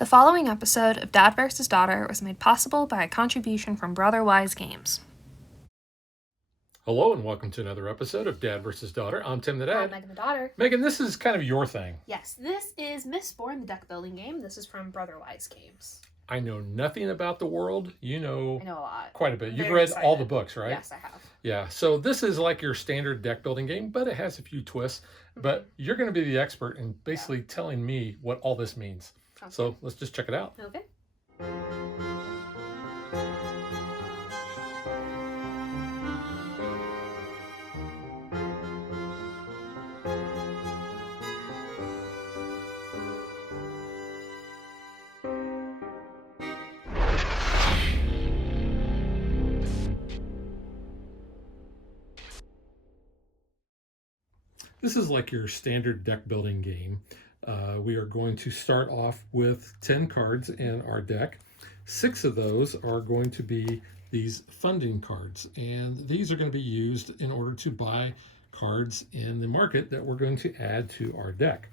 The following episode of Dad vs. Daughter was made possible by a contribution from Brother Wise Games. Hello and welcome to another episode of Dad vs. Daughter. I'm Tim the Dad. I'm Megan the Daughter. Megan, this is kind of your thing. Yes, this is Mistborn, the deck building game. This is from Brother Wise Games. I know nothing about the world. You know, I know a lot. Quite a bit. You've Very read excited. all the books, right? Yes, I have. Yeah, so this is like your standard deck building game, but it has a few twists. But you're going to be the expert in basically telling me what all this means. Okay. So let's just check it out. Okay. This is like your standard deck building game. We are going to start off with 10 cards in our deck. 6 of those are going to be these funding cards, and these are going to be used in order to buy cards in the market that we're going to add to our deck.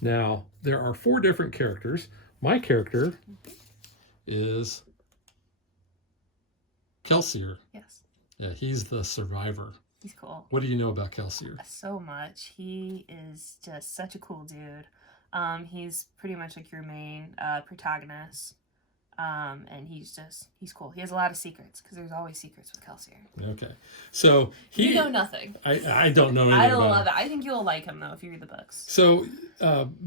Now, there are 4 different characters. My character is Kelsier. Yes. Yeah, he's the survivor. He's cool. What do you know about Kelsier? So much. He is just such a cool dude. He's pretty much like your main protagonist. And he's cool. He has a lot of secrets because there's always secrets with Kelsier. Okay. So You know nothing. I don't know anything I about love him. it. I think you'll like him though if you read the books. So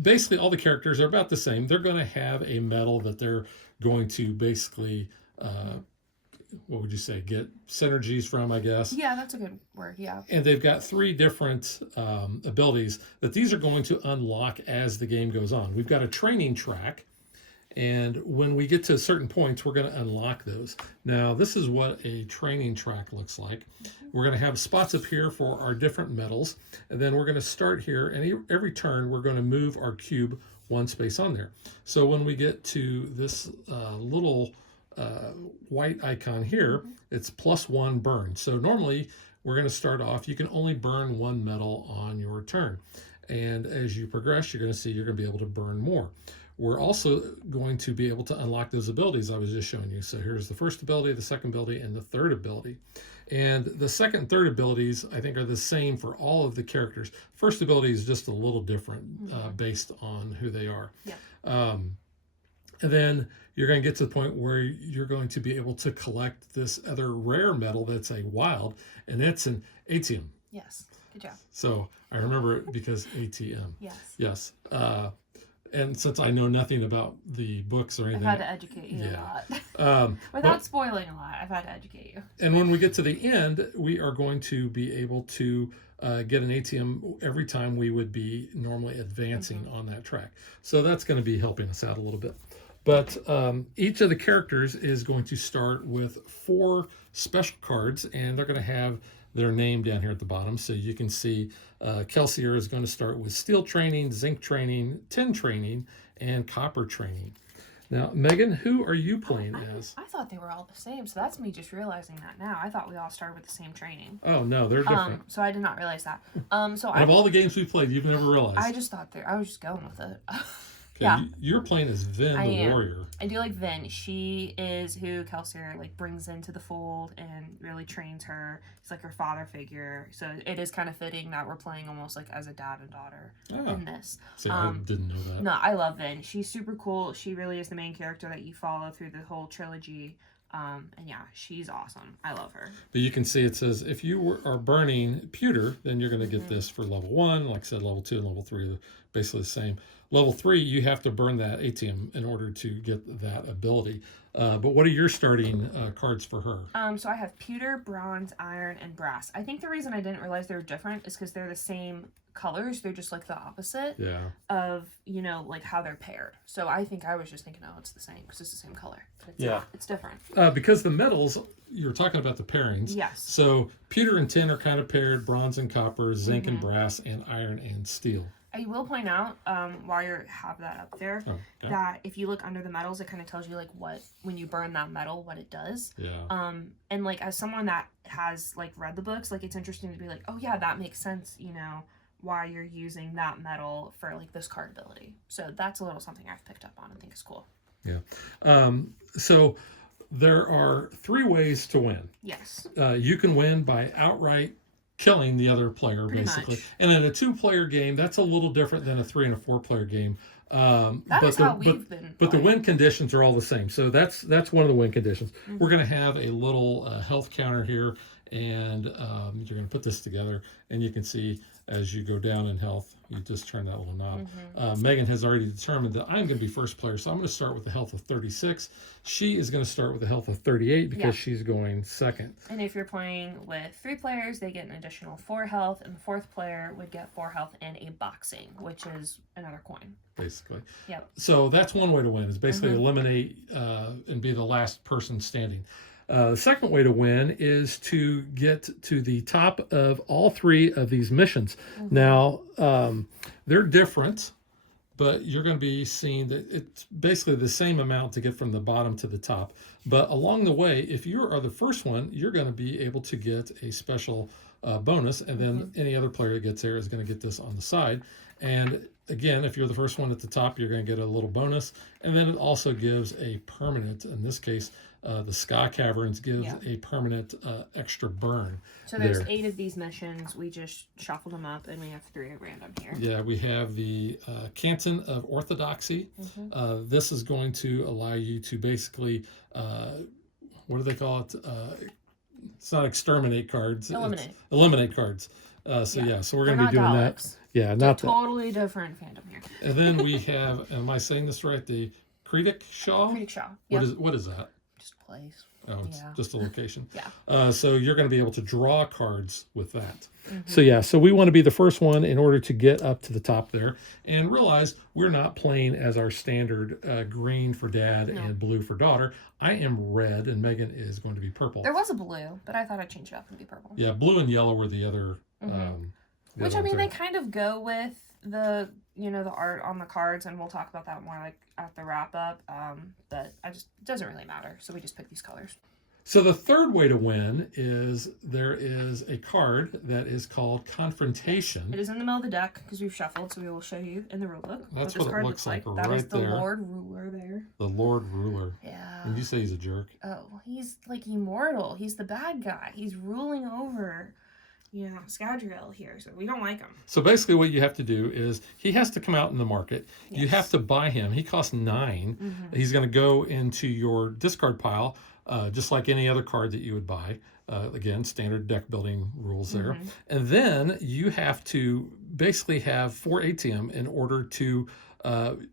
basically all the characters are about the same. They're going to have a medal that they're going to basically what would you say, get synergies from, I guess. Yeah, that's a good word, yeah. And they've got 3 different abilities that these are going to unlock as the game goes on. We've got a training track, and when we get to certain points, we're going to unlock those. Now, this is what a training track looks like. We're going to have spots up here for our different medals, and then we're going to start here, and every turn, we're going to move our cube 1 space on there. So when we get to this little white icon here, it's +1 burn. So normally we're going to start off, you can only burn 1 medal on your turn. And as you progress, you're going to see you're going to be able to burn more. We're also going to be able to unlock those abilities I was just showing you. So here's the first ability, the second ability, and the third ability. And the second and third abilities, I think, are the same for all of the characters. First ability is just a little different based on who they are. Yeah. And then you're going to get to the point where you're going to be able to collect this other rare metal that's a wild, and it's an ATM. Yes. Good job. So I remember it because ATM. Yes. Yes. And since I know nothing about the books or anything. I've had to educate you a lot. Without spoiling a lot, I've had to educate you. And when we get to the end, we are going to be able to get an ATM every time we would be normally advancing on that track. So that's going to be helping us out a little bit. But each of the characters is going to start with 4 special cards, and they're going to have their name down here at the bottom. So you can see Kelsier is going to start with steel training, zinc training, tin training, and copper training. Now, Megan, who are you playing as? I thought they were all the same, so that's me just realizing that now. I thought we all started with the same training. Oh, no, they're different. So I did not realize that. So Out of all the games we've played, you've never realized. I just thought I was just going with it. Okay, yeah. You're playing as Vin, the warrior. I do like Vin. She is who Kelsier brings into the fold and really trains her. He's like her father figure. So it is kind of fitting that we're playing almost like as a dad and daughter in this. See, I didn't know that. No, I love Vin. She's super cool. She really is the main character that you follow through the whole trilogy. And yeah, she's awesome. I love her. But you can see it says if you are burning pewter, then you're going to get this for level 1. Like I said, level 2 and level 3 are basically the same. Level 3, you have to burn that ATM in order to get that ability. But what are your starting cards for her? So I have pewter, bronze, iron, and brass. I think the reason I didn't realize they were different is because they're the same colors. They're just like the opposite of, how they're paired. So I think I was just thinking, oh, it's the same because it's the same color. But it's not. It's different. Because the metals, you're talking about the pairings. Yes. So pewter and tin are kind of paired, bronze and copper, zinc and brass, and iron and steel. I will point out, while you have that up there, that if you look under the metals, it kind of tells you what when you burn that metal, what it does. Yeah. And as someone that has read the books, it's interesting to be oh yeah, that makes sense. why you're using that metal for like this card ability. So that's a little something I've picked up on and think is cool. Yeah. So there are 3 ways to win. Yes. You can win by outright killing the other player, Pretty basically. much. And in a 2-player game, that's a little different than a 3 and a 4-player game. That is how we've been. But the win conditions are all the same. So that's one of the win conditions. Mm-hmm. We're going to have a little health counter here, and you're going to put this together, and you can see as you go down in health, you just turn that little knob. Mm-hmm. Megan has already determined that I'm going to be first player, so I'm going to start with a health of 36. She is going to start with a health of 38 because she's going second. And if you're playing with 3 players, they get an additional 4 health, and the 4th player would get 4 health and a boxing, which is another coin. Basically. Yep. So that's one way to win, is basically eliminate and be the last person standing. The second way to win is to get to the top of all 3 of these missions. Now, they're different, but you're going to be seeing that it's basically the same amount to get from the bottom to the top. But along the way, if you are the first one, you're going to be able to get a special bonus, and then any other player that gets there is going to get this on the side. And again, if you're the first one at the top, you're going to get a little bonus. And then it also gives a permanent, in this case, the Ska Caverns gives a permanent extra burn. So there's 8 of these missions. We just shuffled them up, and we have 3 at random here. Yeah, we have the Canton of Orthodoxy. This is going to allow you to basically, what do they call it? It's not exterminate cards. Eliminate. It's eliminate cards. So we're going to be doing Daleks. that. Yeah, not that. Totally different fandom here. And then we have, am I saying this right? The Creedic Shaw? Creedic Shaw. Yep. What is that? Just a place. Oh, it's just a location. Yeah. So you're going to be able to draw cards with that. So we want to be the first one in order to get up to the top there, and realize we're not playing as our standard green for dad and blue for daughter. I am red, and Megan is going to be purple. There was a blue, but I thought I'd change it up and be purple. Yeah, blue and yellow were the other. Which, I mean, they kind of go with the, the art on the cards, and we'll talk about that more like at the wrap up. But it doesn't really matter. So we just pick these colors. So the third way to win is there is a card that is called Confrontation. It is in the middle of the deck because we've shuffled, so we will show you in the rule book. That's what it looks like right there. That is the Lord Ruler there. The Lord Ruler. Yeah. And you say he's a jerk. Oh, he's like immortal. He's the bad guy. He's ruling over, Scadrial here, so we don't like him. So basically what you have to do is he has to come out in the market. Yes. You have to buy him. He costs 9. He's going to go into your discard pile, just like any other card that you would buy. Again, standard deck building rules there. And then you have to basically have 4 ATM in order to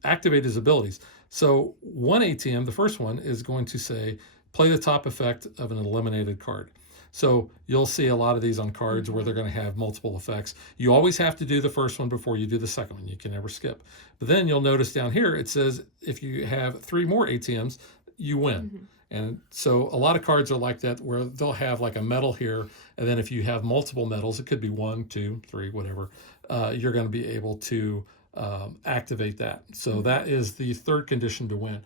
activate his abilities. So 1 ATM, the first one, is going to say, play the top effect of an eliminated card. So you'll see a lot of these on cards where they're going to have multiple effects. You always have to do the first one before you do the second one. You can never skip. But then you'll notice down here, it says if you have 3 more ATMs, you win. And so a lot of cards are like that, where they'll have like a medal here. And then if you have multiple medals, it could be 1, 2, 3, whatever, you're going to be able to activate that. So that is the third condition to win.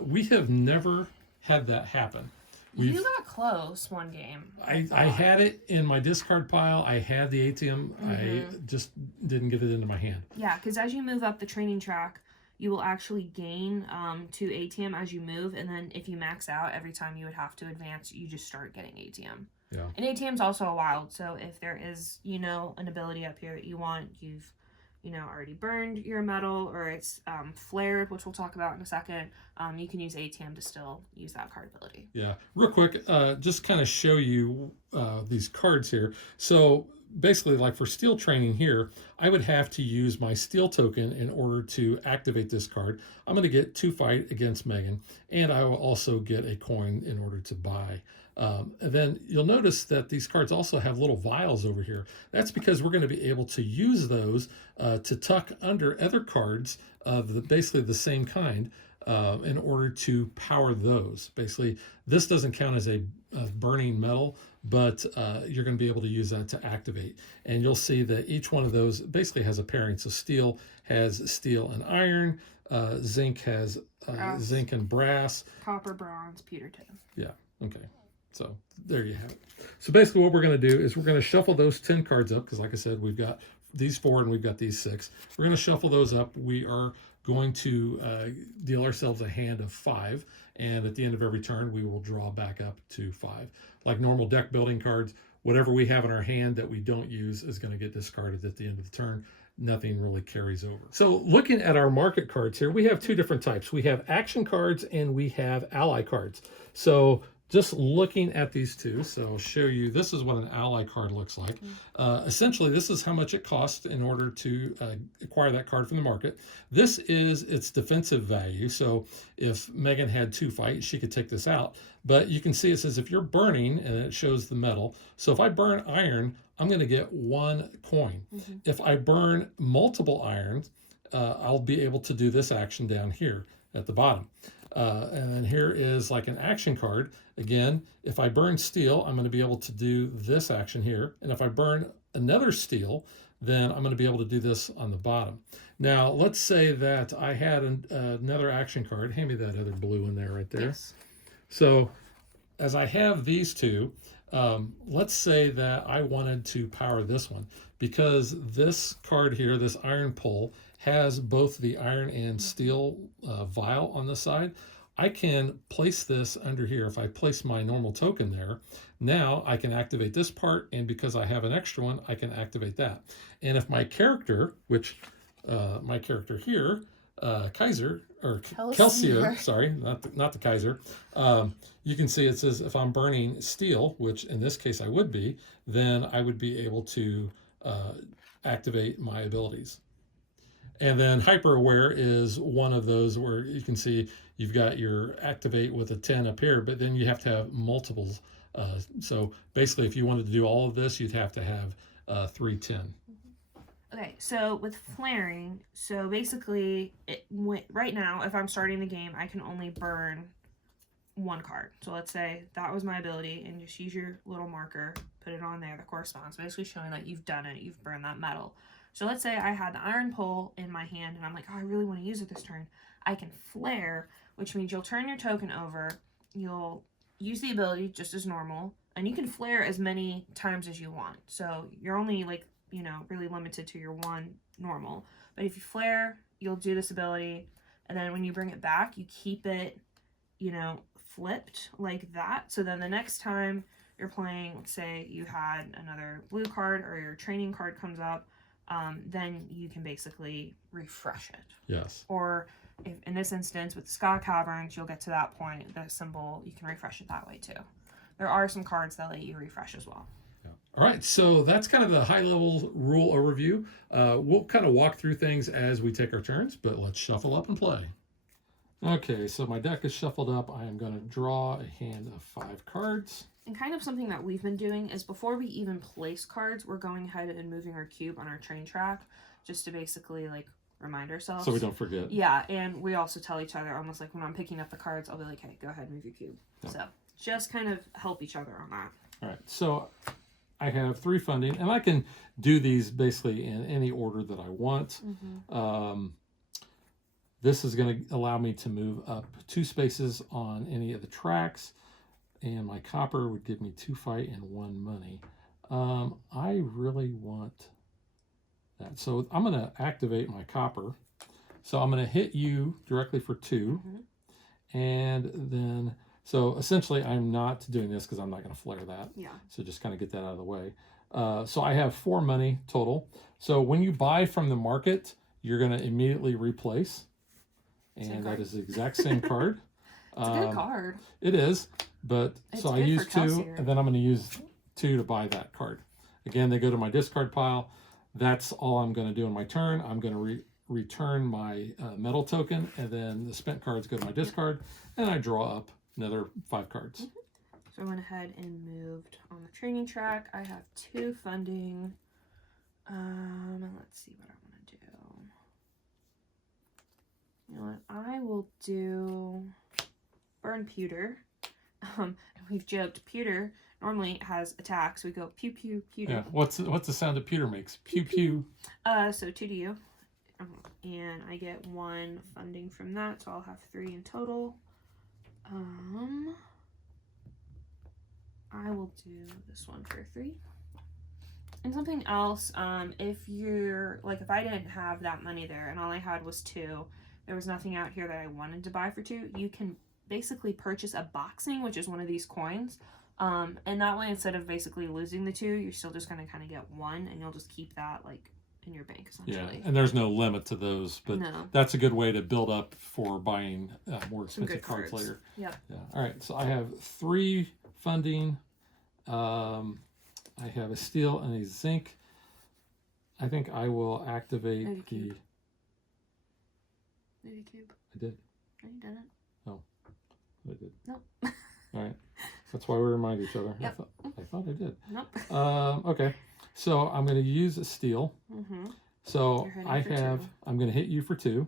We have never had that happen. You got close one game. I had it in my discard pile. I had the ATM. I just didn't get it into my hand. Yeah, because as you move up the training track, you will actually gain 2 ATM as you move. And then if you max out, every time you would have to advance, you just start getting ATM. Yeah. And ATM's also a wild. So if there is, an ability up here that you want, you've already burned your metal, or it's flared, which we'll talk about in a second, you can use ATM to still use that card ability. Yeah, real quick, just kind of show you these cards here. So basically, like for steel training here, I would have to use my steel token in order to activate this card. I'm going to get 2 fight against Megan, and I will also get a coin in order to buy. And then you'll notice that these cards also have little vials over here. That's because we're going to be able to use those to tuck under other cards of basically the same kind in order to power those. Basically, this doesn't count as a burning metal, but you're going to be able to use that to activate. And you'll see that each one of those basically has a pairing. So steel has steel and iron. Zinc has zinc and brass. Copper, bronze, pewter, tin. Yeah, okay. So there you have it. So basically what we're going to do is we're going to shuffle those 10 cards up, because like I said, we've got these 4 and we've got these 6. We're going to shuffle those up. We are going to deal ourselves a hand of 5, and at the end of every turn we will draw back up to 5. Like normal deck building cards, whatever we have in our hand that we don't use is going to get discarded at the end of the turn. Nothing really carries over. So looking at our market cards here, we have 2 different types. We have action cards and we have ally cards. So just looking at these 2, so I'll show you, this is what an ally card looks like. Essentially, this is how much it costs in order to acquire that card from the market. This is its defensive value. So if Megan had 2 fight, she could take this out. But you can see it says if you're burning, and it shows the metal. So if I burn iron, I'm going to get 1 coin. If I burn multiple irons, I'll be able to do this action down here at the bottom. And then here is like an action card. Again, if I burn steel, I'm going to be able to do this action here. And if I burn another steel, then I'm going to be able to do this on the bottom. Now, let's say that I had another action card. Hand me that other blue in there right there. Yes. So as I have these 2, let's say that I wanted to power this one, because this card here, this iron pole, has both the iron and steel vial on the side. I can place this under here. If I place my normal token there, now I can activate this part, and because I have an extra one, I can activate that. And if my character, which my character here, Kaiser, or Kelsier, sorry, not the Kaiser, you can see it says if I'm burning steel, which in this case I would be, then I would be able to activate my abilities. And then hyper aware is one of those where you can see you've got your activate with a 10 up here, but then you have to have multiples. So basically, if you wanted to do all of this, you'd have to have 3 10. Okay, so with flaring, so basically, right now, if I'm starting the game, I can only burn 1 card. So let's say that was my ability, and just use your little marker, put it on there that corresponds, basically showing that you've done it, you've burned that metal. So let's say I had the iron pole in my hand, and I'm like, oh, I really want to use it this turn. I can flare, which means you'll turn your token over, you'll use the ability just as normal, and you can flare as many times as you want. So you're only, like, you know, really limited to your 1 normal. But if you flare, you'll do this ability, and then when you bring it back, you keep it, you know, flipped like that. So then the next time you're playing, let's say you had another blue card or your training card comes up, then you can basically refresh it. Yes. Or if, in this instance with the Ska Caverns, you'll get to that point, the symbol, you can refresh it that way too. There are some cards that let you refresh as well. Yeah. All right, so that's kind of the high-level rule overview. We'll kind of walk through things as we take our turns, but let's shuffle up and play. Okay, so my deck is shuffled up. I am going to draw a hand of 5 cards. And kind of something that we've been doing is before we even place cards, we're going ahead and moving our cube on our train track just to basically, like, remind ourselves. So we don't forget. Yeah, and we also tell each other, almost like when I'm picking up the cards, I'll be like, hey, go ahead and move your cube. Yeah. So just kind of help each other on that. All right, so I have 3 funding, and I can do these basically in any order that I want. This is going to allow me to move up 2 spaces on any of the tracks, and my copper would give me 2 fight and 1 money. I really want that. So I'm going to activate my copper. So I'm going to hit you directly for 2. And then, so essentially I'm not doing this because I'm not going to flare that. Yeah. So just kind of get that out of the way. So I have 4 money total. So when you buy from the market, you're going to immediately replace. And that is the exact same card. It's a good card. It is, but it's so I use 2, and then I'm going to use 2 to buy that card. Again, they go to my discard pile. That's all I'm going to do in my turn. I'm going to return my metal token, and then the spent cards go to my discard, and I draw up another 5 cards. So I went ahead and moved on the training track. I have 2 funding. Let's see what I want to do. You know what? I will do burn pewter. We've joked pewter normally has attacks. We go pew pew pewter. Yeah. What's the sound that pewter makes? Pew pew. So 2 to you, and I get 1 funding from that, so I'll have 3 in total. I will do this one for 3. And something else, if you're, like, if I didn't have that money there and all I had was 2, there was nothing out here that I wanted to buy for 2, you can basically purchase a boxing, which is one of these coins. And that way, instead of basically losing the 2, you're still just going to kind of get 1, and you'll just keep that, like, in your bank, essentially. Yeah, and there's no limit to those, but no. That's a good way to build up for buying more expensive cards later. Yep. Yeah. All right, so I have 3 funding. I have a steel and a zinc. I think I will activate Maybe the... cube. Maybe cube. I did. No, you didn't. Oh, I did. Nope. All right. That's why we remind each other. Yep. I thought I did. Nope. Okay. So I'm going to use a steel. Mm-hmm. So I'm going to hit you for 2.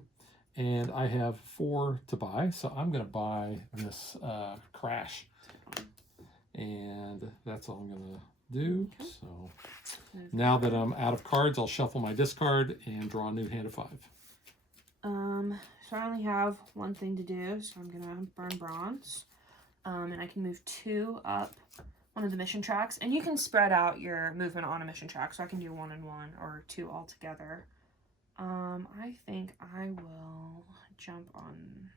And I have 4 to buy. So I'm going to buy this crash. And that's all I'm going to do. Okay. So now that I'm out of cards, I'll shuffle my discard and draw a new hand of 5. So I only have 1 thing to do, so I'm gonna burn bronze. And I can move 2 up one of the mission tracks, and you can spread out your movement on a mission track, so I can do 1 and 1 or 2 all together. I think I will jump on,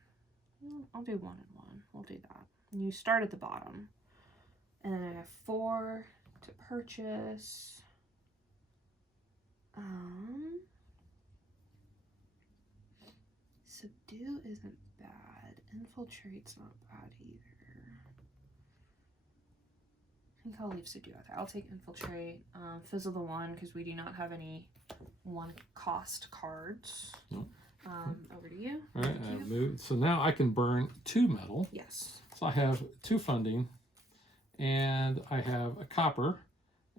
I'll do 1 and 1, we'll do that. And you start at the bottom. And then I have 4 to purchase. Subdue isn't bad. Infiltrate's not bad either. I think I'll leave Subdue out there. I'll take Infiltrate. Fizzle the 1 because we do not have any 1 cost cards. Nope. Over to you. All right, I moved. So now I can burn 2 metal. Yes. So I have 2 funding. And I have a copper,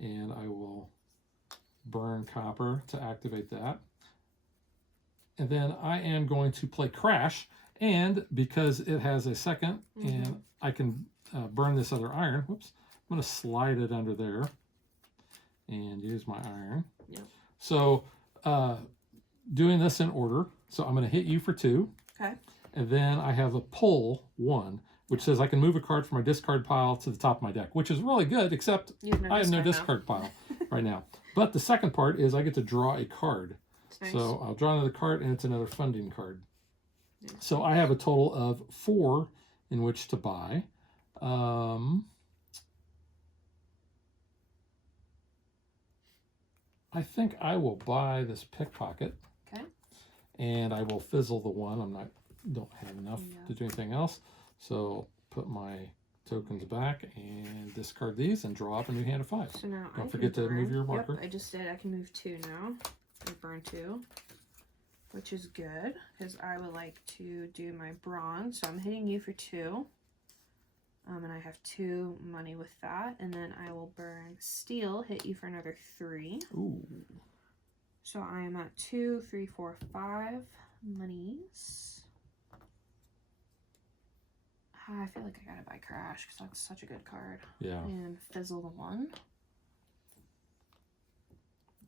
and I will burn copper to activate that. And then I am going to play Crash, and because it has a second, and I can burn this other iron, whoops, I'm going to slide it under there and use my iron. Yep. So doing this in order, so I'm going to hit you for 2. Okay. And then I have a pull 1. Which says I can move a card from my discard pile to the top of my deck, which is really good, except I have no discard pile right now. But the second part is I get to draw a card. Nice. So I'll draw another card, and it's another funding card. Nice. So I have a total of 4 in which to buy. I think I will buy this pickpocket. Okay. And I will fizzle the 1. Don't have enough to do anything else. So put my tokens back and discard these and draw up a new hand of 5. So now don't forget to move your marker. Yep, I just did. I can move 2 now. I burn 2, which is good because I would like to do my bronze. So I'm hitting you for 2. And I have 2 money with that. And then I will burn steel, hit you for another 3. Ooh. So I am at 2, 3, 4, 5 monies. I feel like I gotta buy Crash because that's such a good card. Yeah. And fizzle the 1.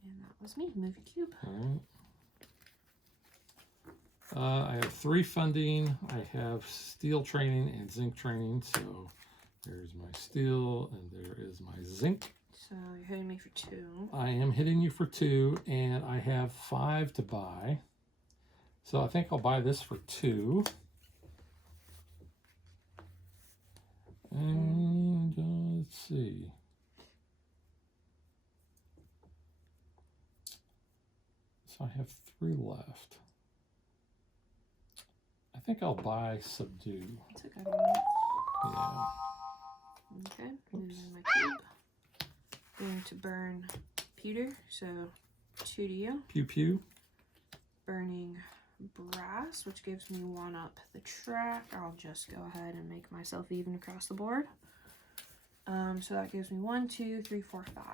And that was me. Move your cube. All right. I have 3 funding. I have steel training and zinc training. So there's my steel and there is my zinc. So you're hitting me for 2. I am hitting you for 2, and I have 5 to buy. So I think I'll buy this for 2. And let's see. So I have 3 left. I think I'll buy Subdue. That's a good one. Yeah. Okay, moving my cube. Going to burn pewter, so 2 to you. Pew pew. Burning brass, which gives me 1 up the track. I'll just go ahead and make myself even across the board. So that gives me 1, 2, 3, 4, 5.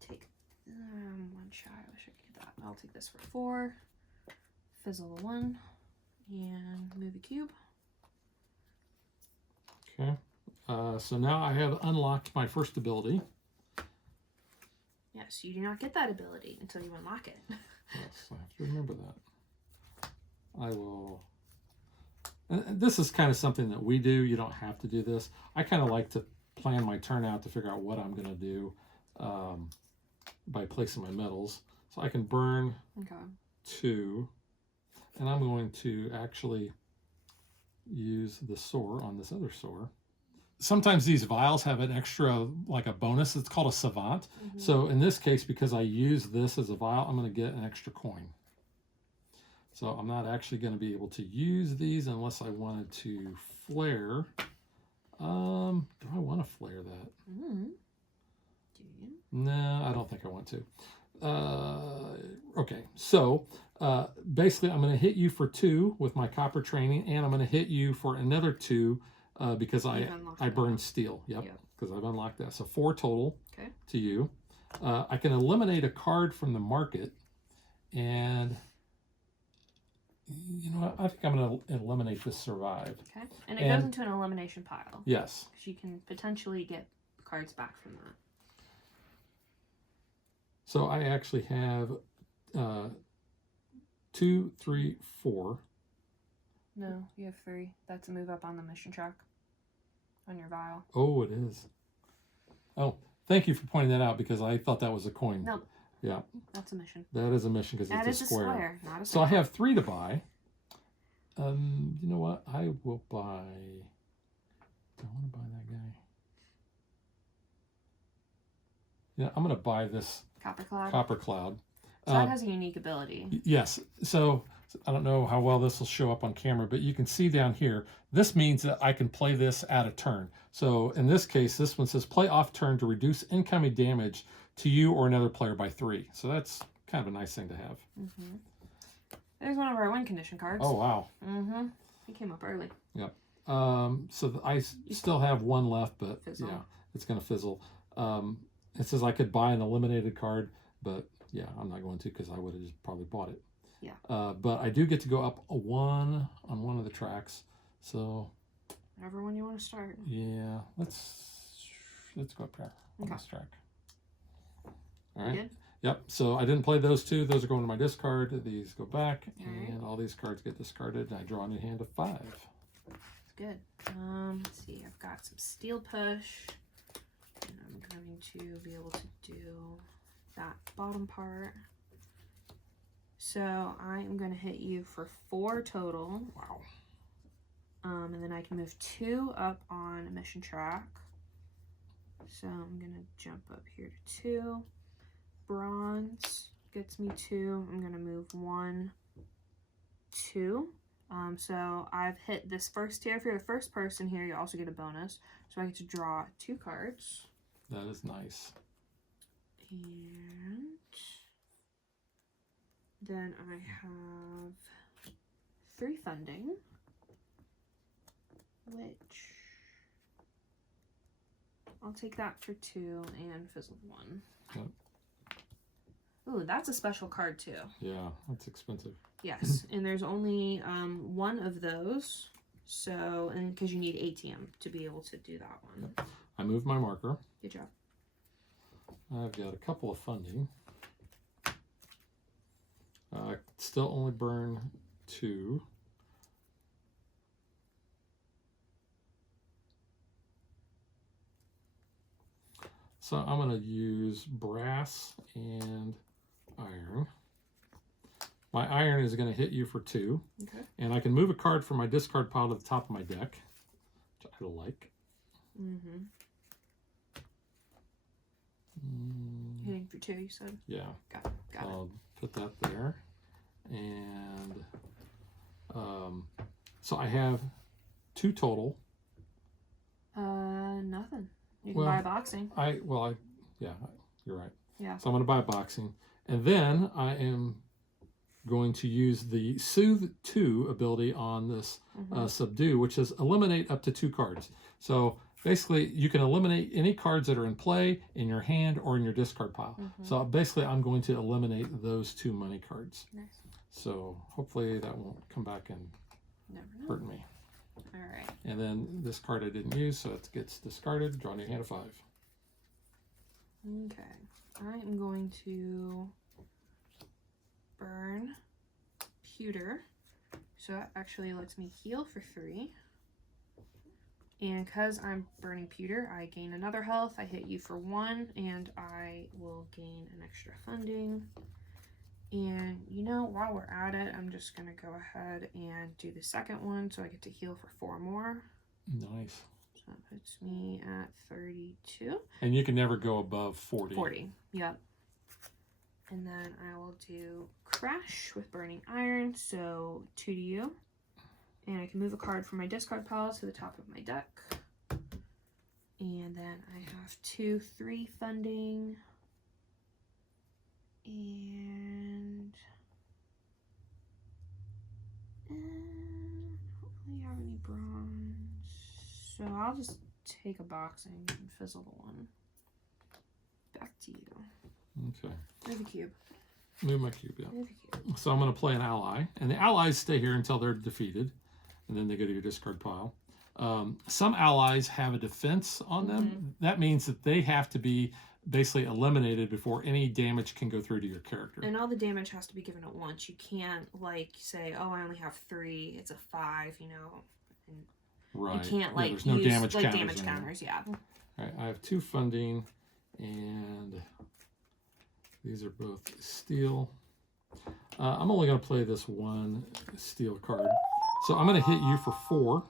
Take 1 shy. I wish I could get that. I'll take this for 4. Fizzle the 1 and move a cube. Okay. So now I have unlocked my first ability. Yes, you do not get that ability until you unlock it. Yes, I have to remember that. I will And this is kind of something that we do. You don't have to do this. I kind of like to plan my turn out to figure out what I'm going to do by placing my metals. So I can burn 2, and I'm going to actually use the soar on this other soar. Sometimes these vials have an extra, like a bonus. It's called a savant. So in this case, because I use this as a vial, I'm going to get an extra coin. So I'm not actually going to be able to use these unless I wanted to flare. Do I want to flare that? Do you? No, I don't think I want to. Okay, so basically I'm going to hit you for 2 with my copper training, and I'm going to hit you for another 2 because I burned steel. Yep, because I've unlocked that. So 4 total to you. I can eliminate a card from the market, and you know what? I think I'm going to eliminate this survive. Okay, and it goes into an elimination pile. Yes. Because you can potentially get cards back from that. So I actually have 2, 3, 4. No, you have 3. That's a move up on the mission track on your vial. Oh, it is. Oh, thank you for pointing that out because I thought that was a coin. No. Yeah. That's a mission. That is a mission because it's a square. That is a square, not a so I have 3 to buy. You know what? I will buy... Do I want to buy that guy? Yeah, I'm going to buy this Copper Cloud. So that has a unique ability. Yes. So I don't know how well this will show up on camera, but you can see down here, this means that I can play this at a turn. So in this case, this one says play off turn to reduce incoming damage to you or another player by 3. So that's kind of a nice thing to have. There's one of our win condition cards. Oh, wow. He came up early. Yep. So I still have 1 left, but yeah, it's going to fizzle. It says I could buy an eliminated card, but yeah, I'm not going to because I would have just probably bought it. Yeah. But I do get to go up a 1 on one of the tracks. So whatever one you want to start. Yeah, let's go up here on this track. All right. Good? Yep. So I didn't play those 2. Those are going to my discard. These go back, and all these cards get discarded. And I draw a new hand of 5. That's good. Let's see. I've got some steel push, and I'm going to be able to do that bottom part. So I am going to hit you for 4 total. Wow. And then I can move 2 up on a mission track. So I'm going to jump up here to 2. Bronze gets me 2. I'm going to move 1, 2. So I've hit this first tier. If you're the first person here, you also get a bonus. So I get to draw 2 cards. That is nice. And then I have 3 funding, which I'll take that for 2 and fizzle 1. Yep. Ooh, that's a special card too. Yeah, that's expensive. Yes, and there's only 1 of those. So, and because you need ATM to be able to do that one. Yep. I moved my marker. Good job. I've got a couple of funding. Still only burn 2. So I'm going to use brass and iron. My iron is going to hit you for 2. Okay. And I can move a card from my discard pile to the top of my deck, which I like. Hitting for 2, you said? Yeah. Got it. I'll put that there. And so I have 2 total. Nothing. You can buy a boxing. Yeah, you're right. Yeah. So I'm going to buy a boxing. And then I am going to use the Soothe 2 ability on this Subdue, which is eliminate up to 2 cards. So basically, you can eliminate any cards that are in play, in your hand, or in your discard pile. So basically, I'm going to eliminate those 2 money cards. Nice. So hopefully that won't come back and hurt me. All right. And then this card I didn't use, so it gets discarded. Draw a new hand of 5. Okay. I am going to burn pewter. So that actually lets me heal for 3. And because I'm burning pewter, I gain another health. I hit you for 1, and I will gain an extra funding. And, you know, while we're at it, I'm just going to go ahead and do the second one, so I get to heal for 4 more. Nice. So that puts me at 32. And you can never go above 40. 40, yep. And then I will do Crash with Burning Iron, so 2 to you. And I can move a card from my discard pile to the top of my deck. And then I have 2, 3 funding. And I don't really have any bronze. So I'll just take a boxing and fizzle the one. Back to you. Okay. Move a cube. Move my cube, yeah. Move a cube. So I'm going to play an ally. And the allies stay here until they're defeated. And then they go to your discard pile. Some allies have a defense on them. That means that they have to be basically eliminated before any damage can go through to your character. And all the damage has to be given at once. You can't, like, say, oh, I only have 3, it's a 5, you know. And right. You can't, like, there's no use, damage like, counters damage counters, yeah. All right, I have 2 funding, and these are both steel. I'm only going to play this 1 steel card. So I'm going to hit you for 4.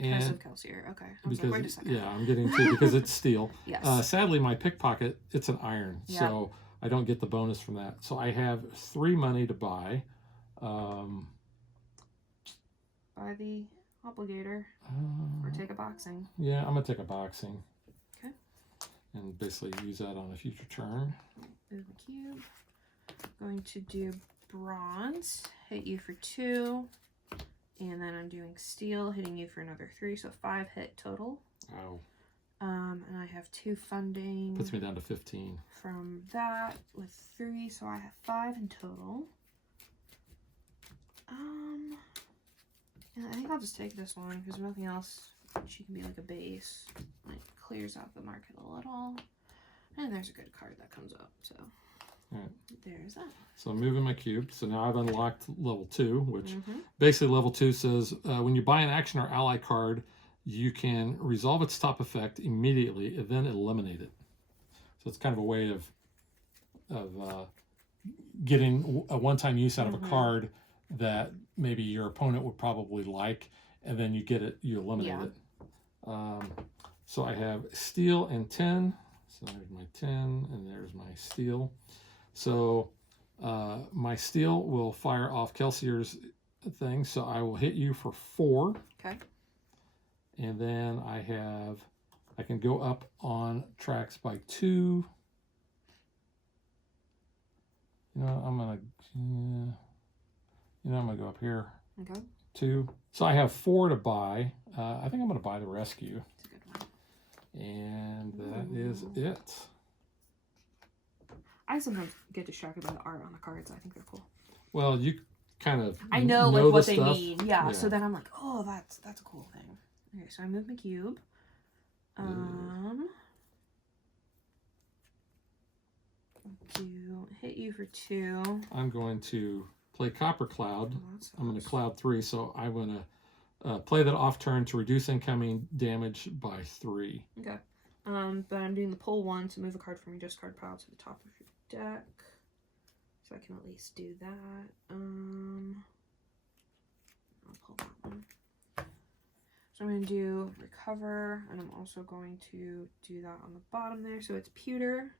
And Kelsier, okay. I was because, like, wait a second. yeah, I'm getting 2 because it's steel. Yes. Sadly, my pickpocket, it's an iron, so I don't get the bonus from that. So I have 3 money to buy. Buy the obligator or take a boxing. Yeah, I'm going to take a boxing. Okay. And basically use that on a future turn. Move the cube. Going to do bronze. Hit you for 2. And then I'm doing steel, hitting you for another 3, so 5 hit total. Ow. And I have 2 funding. Puts me down to 15. From that with 3, so I have 5 in total. And I think I'll just take this one because nothing else. She can be like a base. Like clears out the market a little. And there's a good card that comes up. So right. There's that. So I'm moving my cube. So now I've unlocked level 2, which basically level 2 says when you buy an action or ally card, you can resolve its top effect immediately and then eliminate it. So it's kind of a way of getting a one-time use out of a card that maybe your opponent would probably like, and then you get it, you eliminate it. So I have steel and 10. So there's my 10, and there's my steel. So my steel will fire off Kelsier's thing, so I will hit you for 4. Okay. And then I can go up on tracks by 2. I'm gonna go up here. Okay. 2. So I have 4 to buy. I think I'm gonna buy the rescue. That's a good one. And that is it. I sometimes get distracted by the art on the cards. I think they're cool. Well, you kind of I know like what they stuff. mean. Yeah. So then I'm like, oh, that's a cool thing. Okay, so I move my cube. To hit you for 2. I'm going to play Copper Cloud. Oh, I'm going to Cloud 3, so I'm going to play that off turn to reduce incoming damage by 3. Okay. But I'm doing the pull 1 to move a card from your discard pile to the top of your deck. So I can at least do that. I'll pull that one. So I'm going to do Recover, and I'm also going to do that on the bottom there. So it's Pewter.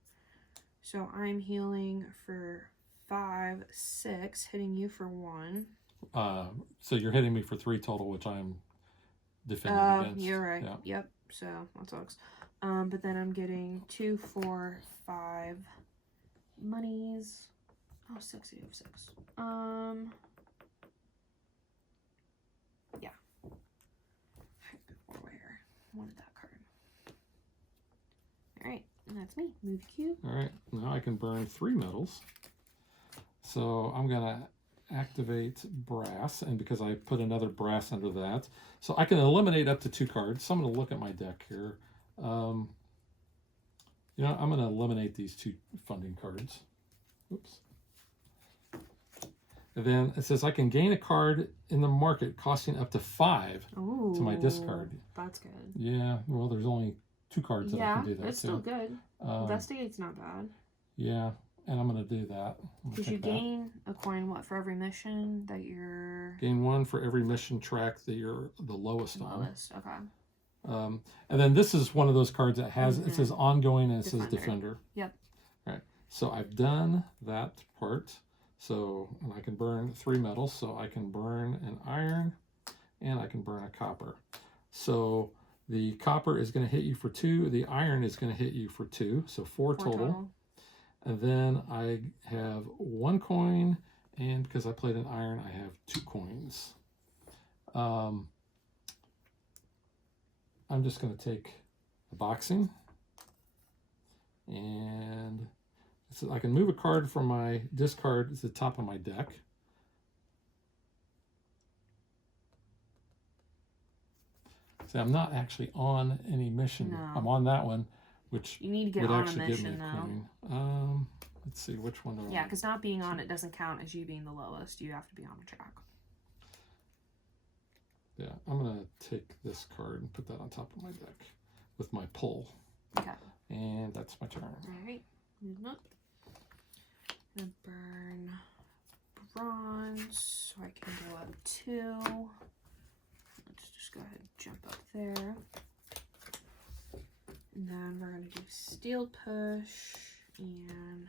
So I'm healing for 5, 6, hitting you for 1. So you're hitting me for 3 total, which I'm defending against. You're right. Yeah. Yep. So that sucks. But then I'm getting 2, 4, 5 monies. Oh, 6, 8 of 6. Yeah. Where? Wanted that card. All right, and that's me. Move cube. All right, now I can burn 3 metals. So I'm gonna activate brass, and because I put another brass under that, so I can eliminate up to 2 cards. So I'm gonna look at my deck here. I'm gonna eliminate these 2 funding cards. Oops. And then it says I can gain a card in the market costing up to 5 to my discard. That's good. Yeah, well, there's only 2 cards that I can do that. Yeah, it's still good. Investigate's not bad. Yeah, and I'm going to do that. Because you gain a coin, what, for every mission that you're... Gain 1 for every mission track that you're the lowest on. Lowest, okay. And then this is one of those cards that has, it says ongoing and it says defender. Yep. All right, so I've done that part. So, and I can burn 3 metals, so I can burn an iron and I can burn a copper. So the copper is going to hit you for 2, the iron is going to hit you for 2, so 4 total. And then I have 1 coin, and because I played an iron, I have 2 coins. I'm just going to take the boxing, and so I can move a card from my discard to the top of my deck. See, I'm not actually on any mission. No. I'm on that one, which you need to get on a mission, though. Let's see, which one do I Yeah, because not being on it doesn't count as you being the lowest. You have to be on the track. Yeah, I'm going to take this card and put that on top of my deck with my pull. Okay. And that's my turn. All right. Moving up. I'm going to burn bronze so I can go up 2. Let's just go ahead and jump up there. And then we're going to do steel push and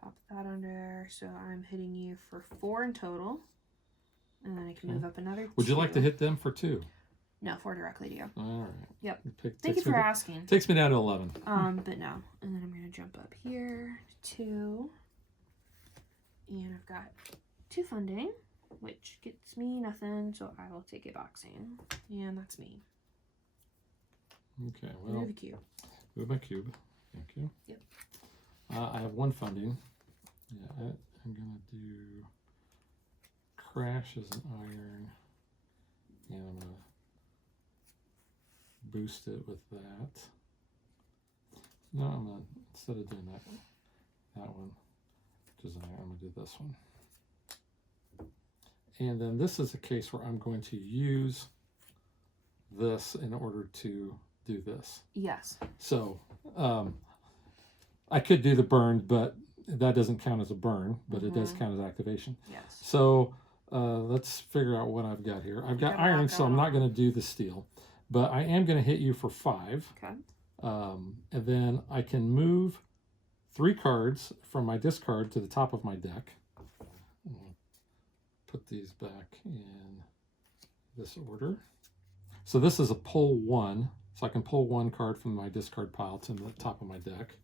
pop that under there. So I'm hitting you for 4 in total. And then I can move up another 2. Would you like to hit them for 2? No, 4 directly to you. All right. Yep. Thank you for asking. Takes me down to 11. But no. And then I'm going to jump up here, 2. And I've got 2 funding, which gets me nothing, so I will take a boxing. And that's me. Okay, well. Move a cube. Move my cube. Thank you. Yep. I have 1 funding. Yeah, I'm going to do crash as an iron. And I'm going to boost it with that. No, I'm going to, instead of doing that one, which is an iron, I'm going to do this one. And then this is a case where I'm going to use this in order to do this. Yes. So, I could do the burn, but that doesn't count as a burn, but it does count as activation. Yes. So, let's figure out what I've got here. I've got iron, so I'm not going to do the steel, but I am going to hit you for 5. Okay. And then I can move 3 cards from my discard to the top of my deck. Put these back in this order. So this is a pull 1. So I can pull 1 card from my discard pile to the top of my deck.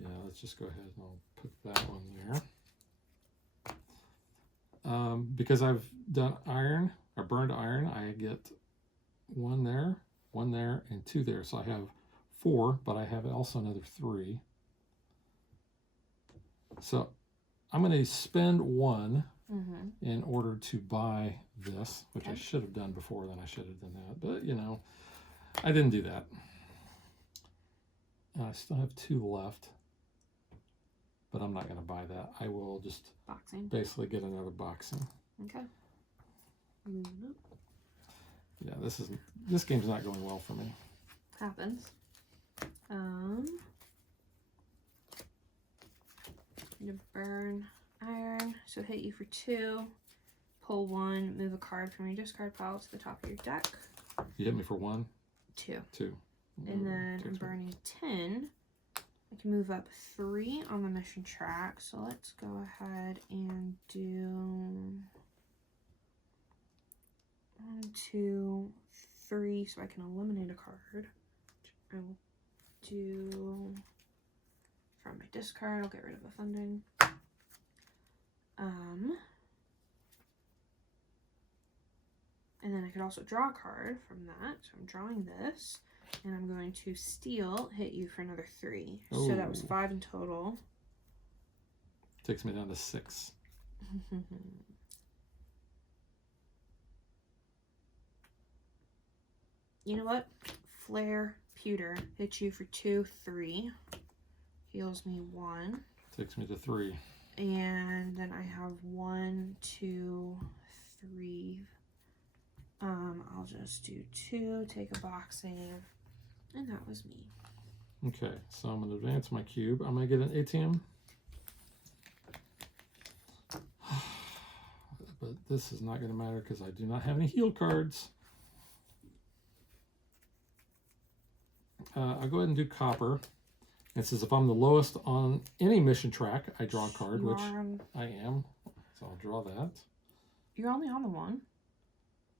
Yeah, let's just go ahead and I'll put that one there. Because I've done iron, or burned iron, I get 1 there, and 2 there. So I have 4, but I have also another 3. So I'm going to spend 1 in order to buy this, which I should have done before then. I should have done that, but you know, I didn't do that. I still have 2 left, but I'm not going to buy that. I will just basically get another boxing. Okay. Yeah, this game's not going well for me. Happens. I'm gonna burn iron, so hit you for 2. Pull 1, move a card from your discard pile to the top of your deck. You hit me for 1? 2. 2. And then I'm burning 10. I can move up 3 on the mission track, so let's go ahead and do 1, 2, 3, so I can eliminate a card. I will do from my discard. I'll get rid of the funding. And then I could also draw a card from that. So I'm drawing this, and I'm going to steal, hit you for another 3. Oh. So that was 5 in total. Takes me down to 6. You know what? Flare pewter. Hits you for 2, 3. Heals me 1. Takes me to 3. And then I have 1, 2, 3. I'll just do 2, take a box save, and that was me. Okay, so I'm going to advance my cube. I'm going to get an ATM. But this is not going to matter because I do not have any heal cards. I'll go ahead and do copper. It says if I'm the lowest on any mission track, I draw a card, which I am. So I'll draw that. You're only on the 1?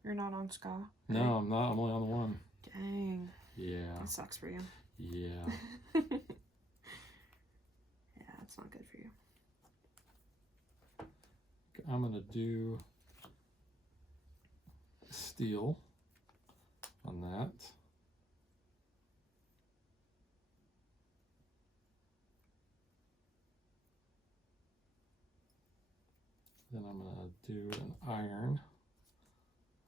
You're not on Ska? No, I'm not. I'm only on the 1. Dang. Yeah. That sucks for you. Yeah. Yeah, that's not good for you. I'm going to do steel on that. Then I'm going to do an iron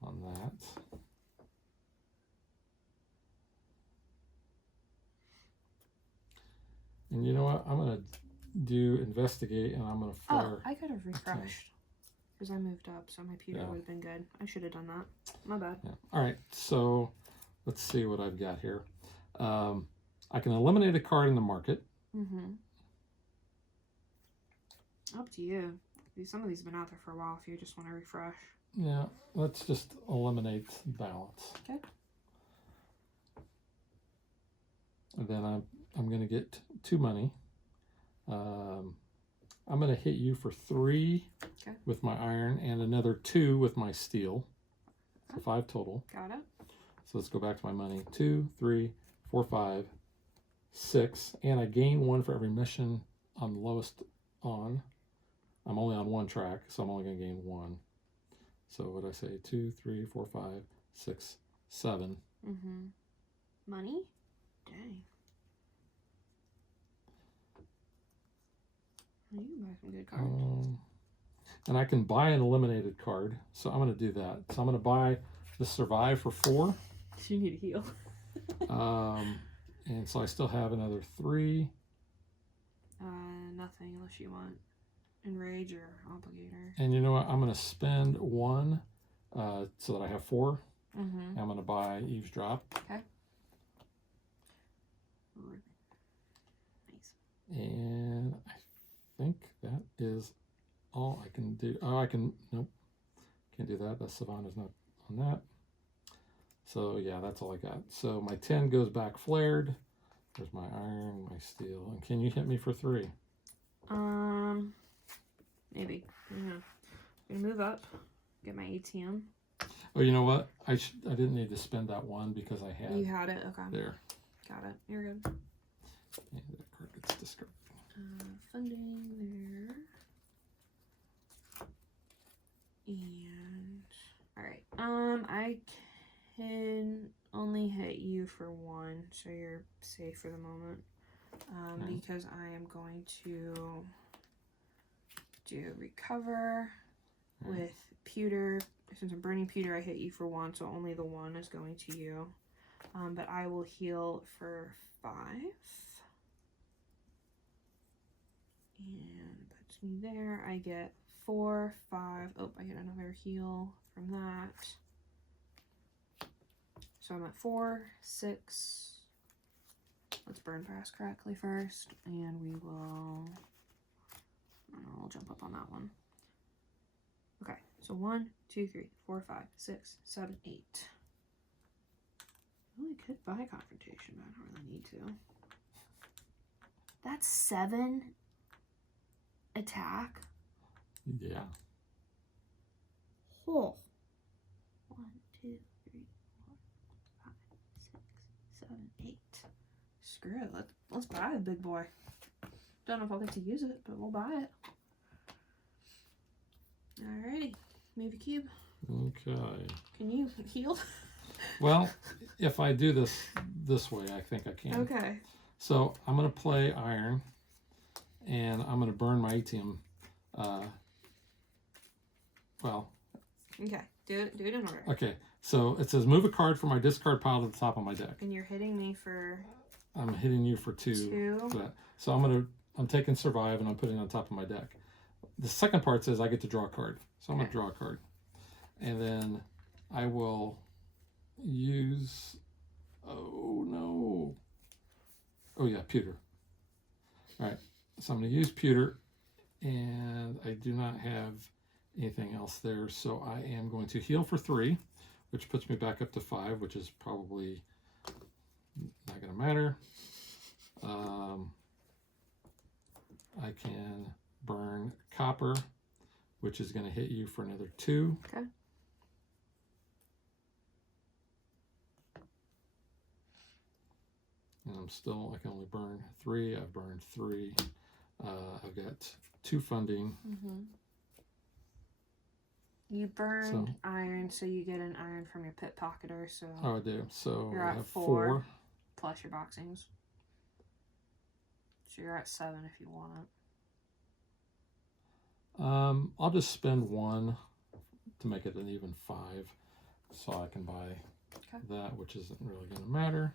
on that. And you know what? I'm going to do investigate, and I'm going to fire. Oh, I could have refreshed because I moved up, so my pewter would have been good. I should have done that. My bad. Yeah. All right, so let's see what I've got here. I can eliminate a card in the market. Mm-hmm. Up to you. Some of these have been out there for a while if you just want to refresh. Yeah, let's just eliminate balance. Okay. And then I'm going to get 2 money. I'm going to hit you for 3 with my iron and another 2 with my steel. So 5 total. Got it. So let's go back to my money. 2, 3, 4, 5, 6. And I gain 1 for every mission I'm lowest on. I'm only on 1 track, so I'm only going to gain 1. So what did I say? 2, 3, 4, 5, 6, 7. Mm-hmm. Money? Dang. You can buy some good cards. And I can buy an eliminated card, so I'm going to do that. So I'm going to buy the survive for 4. You need to heal. And so I still have another 3. Nothing unless you want enrage or obligator. And you know what? I'm going to spend 1 so that I have 4. Mm-hmm. I'm going to buy eavesdrop. Okay. Nice. And I think that is all I can do. Oh, I can, nope, can't do that. That Savannah's not on that. So yeah, that's all I got. So my 10 goes back flared. There's my iron, my steel. And can you hit me for 3? Maybe. Yeah. I'm gonna move up, get my ATM. Oh, you know what? I didn't need to spend that 1 because I had. You had it. Okay. There. Got it. You're good. And that card gets discarded. Funding there. And all right. I can only hit you for 1, so you're safe for the moment. Because I am going to do recover with pewter. Since I'm burning pewter, I hit you for 1, so only the 1 is going to you. But I will heal for 5. And puts me there. I get 4, 5. Oh, I get another heal from that. So I'm at 4, 6. Let's burn past correctly first, and we will. I'll jump up on that one. Okay, so 1, 2, 3, 4, 5, 6, 7, 8. I really could buy confrontation, but I don't really need to. That's 7 attack. Yeah. Oh. 1, 2, 3, 4, 5, 6, 7, 8. Screw it. Let's buy it, big boy. Don't know if I'll get to use it, but we'll buy it. Alrighty. Move your cube. Okay. Can you heal? Well, if I do this way, I think I can. Okay. So I'm going to play iron, and I'm going to burn my ATM. Well. Okay. Do it in order. Okay, so it says move a card from my discard pile to the top of my deck. And you're hitting me for... I'm hitting you for 2. For that. So I'm taking survive and I'm putting it on top of my deck. The second part says I get to draw a card. So I'm going to draw a card. And then I will use... Oh, no. Oh, yeah, pewter. All right, so I'm going to use pewter. And I do not have anything else there. So I am going to heal for 3, which puts me back up to 5, which is probably not going to matter. I can burn copper, which is going to hit you for another 2. Okay. And I can only burn 3. I've burned 3. I've got 2 funding. You burned iron, so you get an iron from your pit pocketer. So I do. So you're I at have 4 plus your boxings. So you're at 7 if you want it. I'll just spend 1 to make it an even 5, so I can buy that, which isn't really going to matter.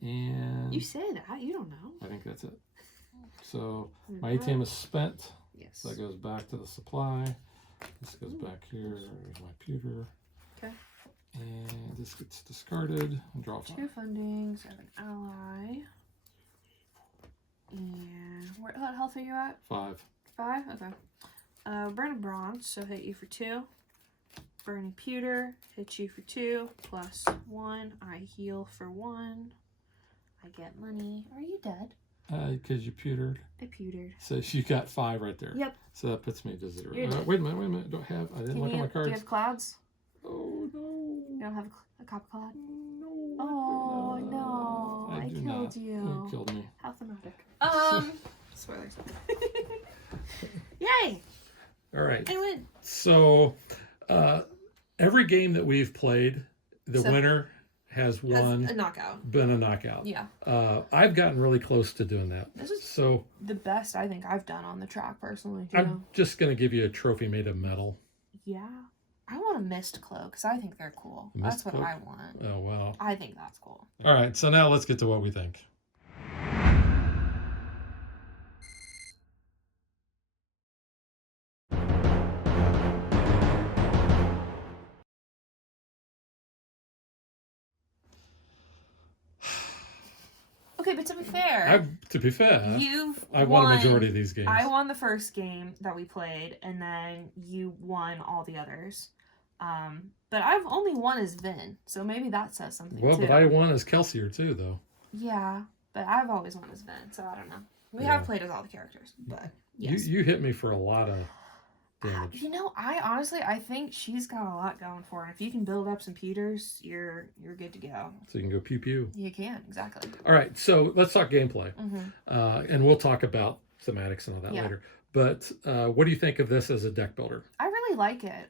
And you say that, you don't know. I think that's it. So my ATM is spent. Yes. So that goes back to the supply. This goes back here. There's my pewter. Okay. And this gets discarded. And draw 5. 2 fundings. I have an ally. And what health are you at? 5. 5? Okay. Burn a bronze, so hit you for 2. Burning pewter, hit you for 2, plus 1. I heal for 1. I get money. Are you dead? Because you pewtered. I pewtered. So you got 5 right there. Yep. So that puts me to 0. You're Wait a minute. I didn't look at my cards. Do you have clouds? Oh, no. You don't have a copper cloud? No. Oh, no. I killed you. You killed me. How thematic. Spoilers. Yay! All right. I win. So, every game that we've played, the winner has won. A knockout. Been a knockout. Yeah. I've gotten really close to doing that. This is so the best I think I've done on the track personally. I'm just going to give you a trophy made of metal. Yeah. I want a mist cloak because I think they're cool. That's what I want. Oh, wow. I think that's cool. All right. So now let's get to what we think. Okay, but to be fair, I've won a majority of these games. I won the first game that we played, and then you won all the others. But I've only won as Vin, so maybe that says something. Well, but I won as Kelsier too, though. Yeah, but I've always won as Vin, so I don't know. We have played as all the characters, but yes. You hit me for a lot of damage. I think she's got a lot going for her. If you can build up some pewters, you're good to go. So you can go pew pew. You can, exactly. All right, so let's talk gameplay. And we'll talk about thematics and all that later. But what do you think of this as a deck builder? I really like it.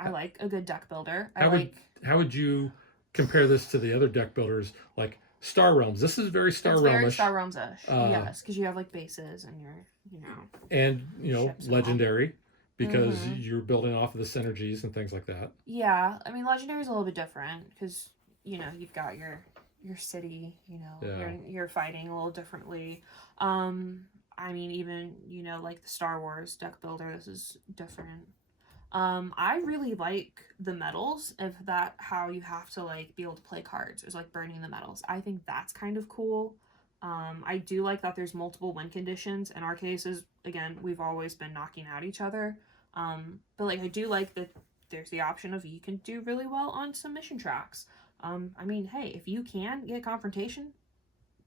I like a good deck builder. How would you compare this to the other deck builders, like Star Realms? This is very Star Realm-ish. Very Star Realms-ish. Yes, because you have like bases and legendary, because you're building off of the synergies and things like that. Yeah, I mean, legendary is a little bit different because you've got your city. You're fighting a little differently. Even like the Star Wars deck builder, this is different. I really like the metals of that, how you have to like be able to play cards is like burning the metals. I think that's kind of cool. I do like that there's multiple win conditions. In our cases, again, we've always been knocking out each other. But like I do like that there's the option of you can do really well on submission tracks. Hey, if you can get confrontation,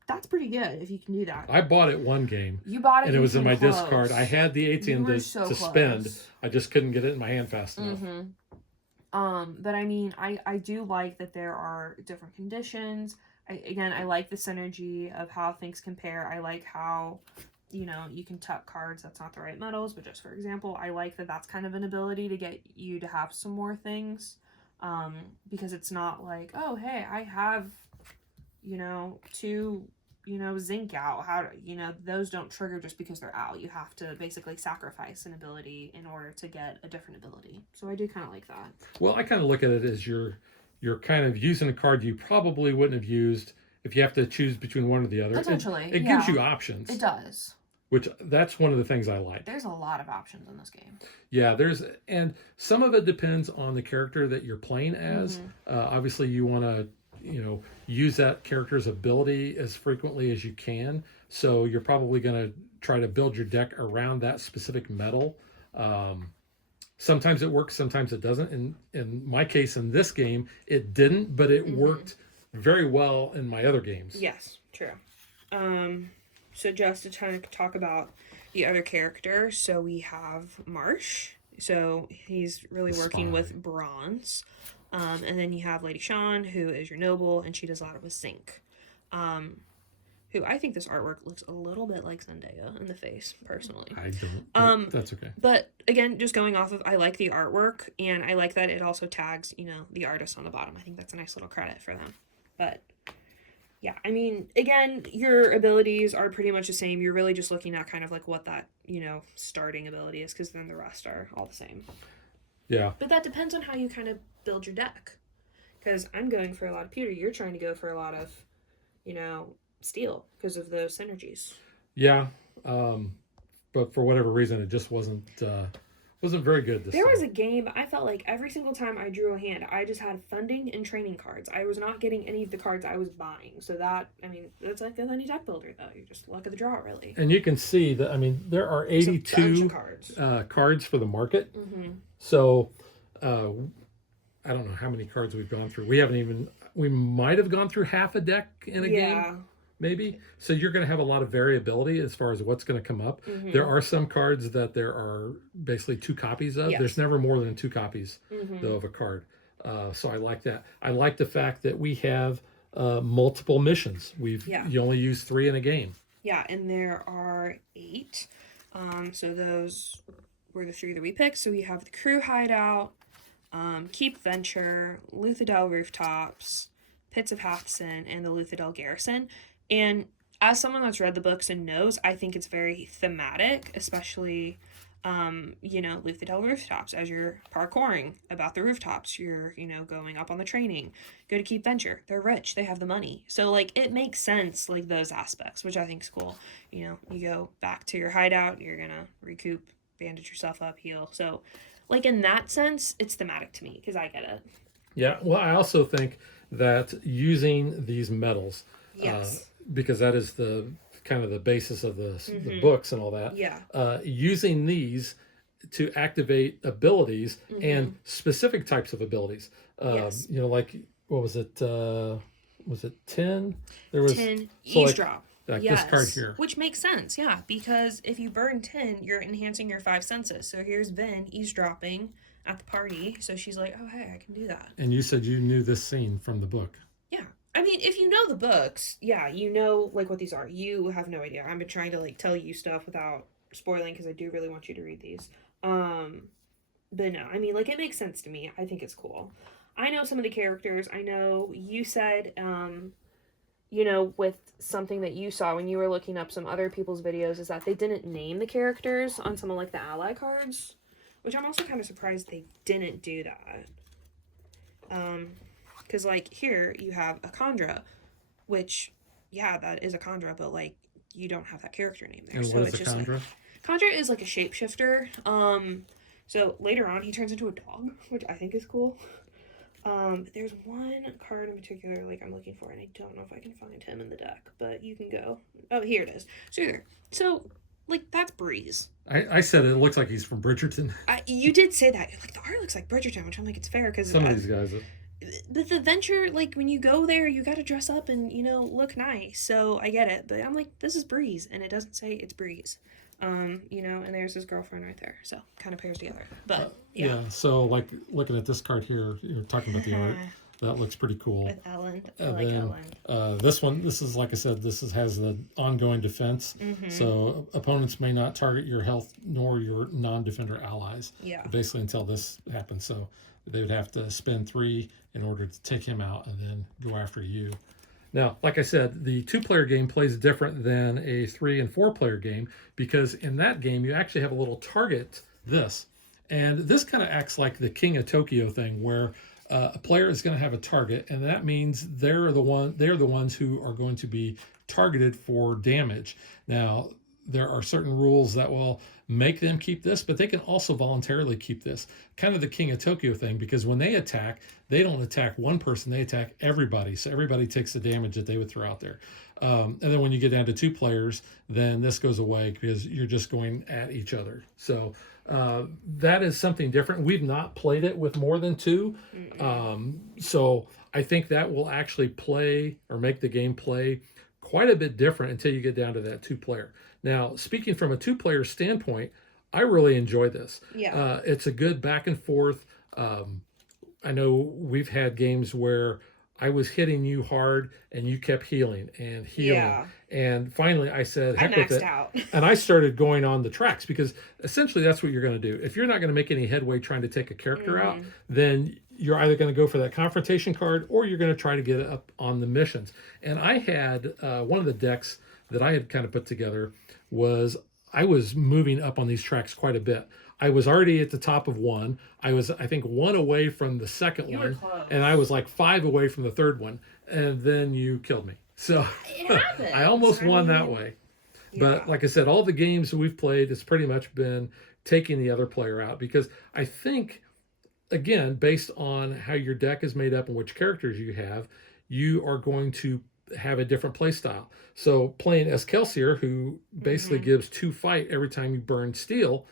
that's pretty good if you can do that. I bought it one game. You bought it, and it was in my discard. I had the ATM to spend. I just couldn't get it in my hand fast enough. But I do like that there are different conditions. I like the synergy of how things compare. I like how, you can tuck cards that's not the right metals, but just for example, I like that that's kind of an ability to get you to have some more things. Because it's not like, oh, hey, I have, 2 zinc out. Those don't trigger just because they're out. You have to basically sacrifice an ability in order to get a different ability. So I do kind of like that. Well, I kind of look at it as you're kind of using a card you probably wouldn't have used if you have to choose between one or the other. Potentially, it gives you options. It does. Which that's one of the things I like. There's a lot of options in this game. Yeah, and some of it depends on the character that you're playing as. Obviously, you want to use that character's ability as frequently as you can. So you're probably going to try to build your deck around that specific metal. Sometimes it works, sometimes it doesn't. In my case, in this game, it didn't, but it worked very well in my other games. Yes, true. So just to kind of talk about the other characters, so we have Marsh. So he's really working with bronze. And then you have Lady Shawn, who is your noble, and she does a lot with zinc. Who I think this artwork looks a little bit like Zendaya in the face, personally. I don't. That's okay. But again, just going off of, I like the artwork, and I like that it also tags, the artist on the bottom. I think that's a nice little credit for them. But yeah, I mean, again, your abilities are pretty much the same. You're really just looking at kind of like what that, starting ability is, because then the rest are all the same. Yeah. But that depends on how you kind of build your deck. Because I'm going for a lot of pewter. You're trying to go for a lot of, steel because of those synergies. Yeah. But for whatever reason, it just wasn't very good this time. There was a game, I felt like every single time I drew a hand, I just had funding and training cards. I was not getting any of the cards I was buying. So that's like any deck builder, though. You're just luck of the draw, really. And you can see that, there are 82 cards for the market. So I don't know how many cards we've gone through. We might have gone through half a deck in a game. Maybe. So you're going to have a lot of variability as far as what's going to come up. There are some cards that there are basically 2 copies of. Yes. There's never more than 2 copies, though, of a card. So I like that. I like the fact that we have multiple missions. You only use 3 in a game. Yeah, and there are 8. So those were the 3 that we picked. So we have the Crew Hideout, Keep Venture, Luthadel Rooftops, Pits of Hathsin, and the Luthadel Garrison. And as someone that's read the books and knows, I think it's very thematic, especially, Luthadel Rooftops. As you're parkouring about the rooftops, you're, going up on the training. Go to Keep Venture. They're rich. They have the money. So, it makes sense, those aspects, which I think is cool. You go back to your hideout, you're going to recoup, bandage yourself up, heal. So, in that sense, it's thematic to me, because I get it. Yeah, well, I also think that using these metals... Yes. Because that is the kind of the basis of the books and all that. Yeah. Using these to activate abilities and specific types of abilities. Yes. What was it? Was it 10? There was 10 eavesdrop. Like this card here. Which makes sense, yeah. Because if you burn 10, you're enhancing your 5 senses. So here's Vin eavesdropping at the party. So she's like, oh, hey, I can do that. And you said you knew this scene from the book. Yeah. I mean, if you know the books, yeah, you know, what these are. You have no idea. I've been trying to, tell you stuff without spoiling because I do really want you to read these. But no, I mean, it makes sense to me. I think it's cool. I know some of the characters. I know you said, with something that you saw when you were looking up some other people's videos is that they didn't name the characters on some of, the ally cards, which I'm also kind of surprised they didn't do that. Because, here you have a Khandra, which, yeah, that is a Khandra, but, you don't have that character name there. And so what it's is a just Khandra? Khandra is, a shapeshifter. So later on, he turns into a dog, which I think is cool. There's one card in particular, I'm looking for, and I don't know if I can find him in the deck, but you can go. Oh, here it is. So, that's Breeze. I said it looks like he's from Bridgerton. You did say that. The art looks like Bridgerton, which I'm it's fair, because... Some of these guys... But the venture, when you go there, you got to dress up and, look nice. So I get it. But I'm this is Breeze. And it doesn't say it's Breeze. And there's his girlfriend right there. So kind of pairs together. But, yeah. So, looking at this card here, you're talking about the art. That looks pretty cool. With Ellen. Ellen. This one, this is, like I said, has the ongoing defense. So opponents may not target your health nor your non-defender allies. Yeah. Basically until this happens. So they would have to spend 3 in order to take him out and then go after you. Now, like I said, the 2-player game plays different than a 3 and 4-player game, because in that game you actually have a little target, this. And this kind of acts like the King of Tokyo thing, where a player is going to have a target, and that means they're the ones who are going to be targeted for damage. Now, there are certain rules that will make them keep this, but they can also voluntarily keep this. Kind of the King of Tokyo thing, because when they attack, they don't attack one person, they attack everybody. So everybody takes the damage that they would throw out there. And then when you get down to 2 players, then this goes away because you're just going at each other. So that is something different. We've not played it with more than 2. So I think that will actually play or make the game play quite a bit different until you get down to that 2-player. Now, speaking from a 2-player standpoint, I really enjoy this. Yeah. It's a good back and forth. I know we've had games where I was hitting you hard and you kept healing and healing. Yeah. And finally I said, heck with it. Out. And I started going on the tracks, because essentially that's what you're going to do. If you're not going to make any headway trying to take a character out, then you're either going to go for that confrontation card or you're going to try to get up on the missions. And I had one of the decks that I had kind of put together was I was moving up on these tracks quite a bit. I was already at the top of one. I was, I think, 1 away from the second You one. were close. And I was like 5 away from the third one. And then you killed me. So I almost won that way. But like I said, all the games that we've played, it's pretty much been taking the other player out. Because I think, again, based on how your deck is made up and which characters you have, you are going to have a different play style. So playing as Kelsier, who basically gives 2 fight every time you burn steel,